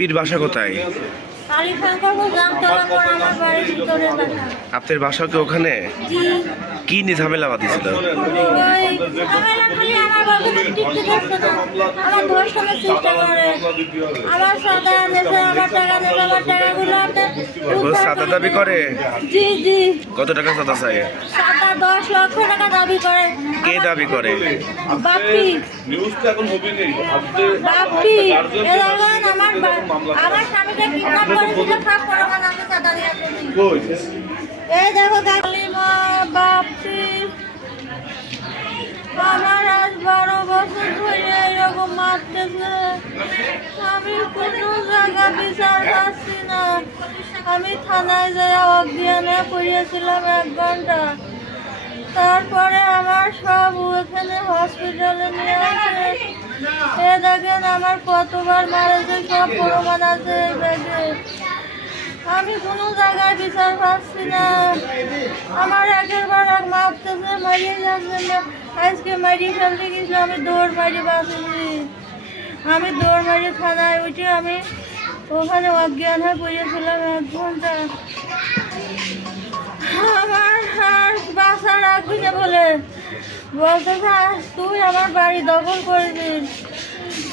বাপ্পির বাসা কোথায়? আপনার বাসা কি ওখানে? কি নিয়ে ঝামেলা বাঁধিছিল? সাদা দাবি করে? কত টাকা সাদা চাই? 10 লক্ষ টাকা দাবি করে। কে দাবি করে? বাপ্পি। বাপ্পি আমার স্বামীকে কিডন্যাপ করেছিল, সব প্রমাণ আছে সাদা নিয়ে আসেনি। এই দেখো কালিমা বাপ্পি আমার আজ 12 বছর ধরে এরকম মারতেছে। আমি কোনো জায়গা বিচার পাচ্ছি না। আমি থানায় যাই অজ্ঞানে পড়িয়েছিলাম 1 ঘন্টা। তারপরে আমার সব ওখানে হসপিটালে নিয়ে আসে। এ দেখেন আমার কতবার মারেছে, সব প্রমাণ আছে এই ব্যাগে। আমি কোনো জায়গায় বিচার পাচ্ছি না। আমার একের বার এক মারতেছে, মারিয়ে যাচ্ছে। আজকে মারিয়ে ফেলতে গেছিল, আমি দৌড় মারি বাঁচিনি। আমি দৌড় মারি থানায় উঠে আমি ওখানে অজ্ঞান হয়ে পড়েছিলাম 1 ঘন্টা। আমার আর বাসা রাখবি না বলে বলতেছে তুই আমার বাড়ি দখল করেছিস।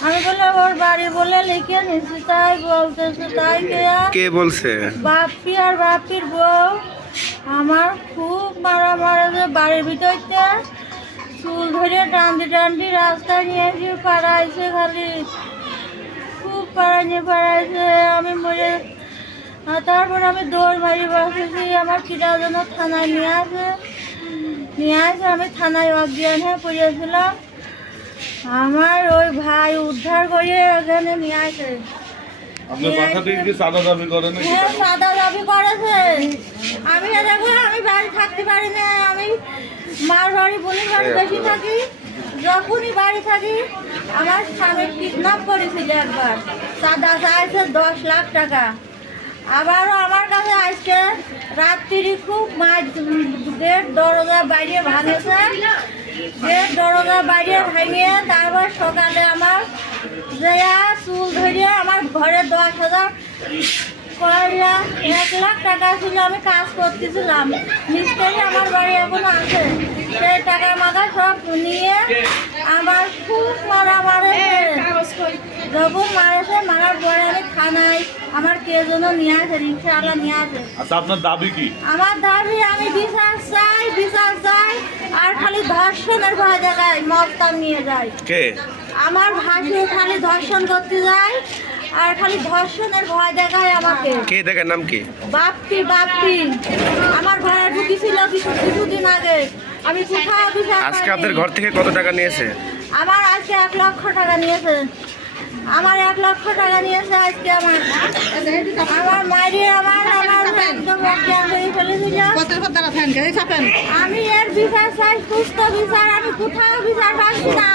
আমি বললাম ওর বাড়ি বলে লিখে নিচ্ছি, তাই বলতেছে। তাই কে বলছে? বাপ্পি আর বাপ্পির বউ আমার খুব মারামারি। বাড়ির ভিতরতে চুল ধরে টান্দি রাস্তায় নিয়ে এসে পাড়াইছে, খালি খুব পাড়াইছে। আমি মরে তারপর আমি দৌড় মারি বাঁচেছি। আমার কিটা যেন থানায় নিয়ে আসে। আমি থানায় অজ্ঞান হয়ে পড়িয়েছিলাম। আমার ওই ভাই উদ্ধার করে এখানে নিয়ে আসে। সাদা দাবি করেছে। আমি দেখো আমি বাড়ি থাকতে পারি না। আমি মার বাড়ি বোনের বাড়ি বেশি থাকি। যখনই বাড়ি থাকি আমার স্বামী কিডন্যাপ করেছিল একবার। সাদা চাইছে 10 লাখ টাকা। আবারও আমার কাছে আজকে রাত্রি খুব গেট দরজা বাইরে ভাঙেছে। গেট দরজা বাইরে ভাঙিয়ে তারপর সকালে আমার চুল ধরিয়ে আমার ঘরে 10,000 1 লাখ টাকা ছিল। আমি কাজ করতেছিলাম, মিস্ত্রি আমার বাড়ি এখনো আছে। সেই টাকা মাথা সব নিয়ে আমার খুব মারে। যখন মারেছে, মারার পরে আমি থানায় আমার কে যেন নিয়ে আসে, রিক্সাওয়ালা নিয়ে আসে। আচ্ছা, আপনার দাবি কি? আমার দাবি আমি বিচার চাই। আর খালি ধর্ষণের ভয় দেখায় মদটা নিয়ে যায়। কে? আমার ভাসু খালি ধর্ষণ করতে যায় আর খালি ধর্ষণের ভয় দেখায় আমাকে। কে দেখার নাম কি? বাপ্পি। আমার ঘরে ঢুকেছিল কিছুদিন আগে। আমি কোথাও বিচার আজকে আপনাদের ঘর থেকে কত টাকা নিয়েছে? আমার আজকে 1 লক্ষ টাকা নিয়েছে। আমার 1 লক্ষ টাকা নিয়েছে আজকে। আমার মায়ের আমার একদম অজ্ঞান হয়ে ফেলেছিল। আমি এর বিচার চাই, সুস্থ বিচার। আমি কোথাও বিচার পাচ্ছি না।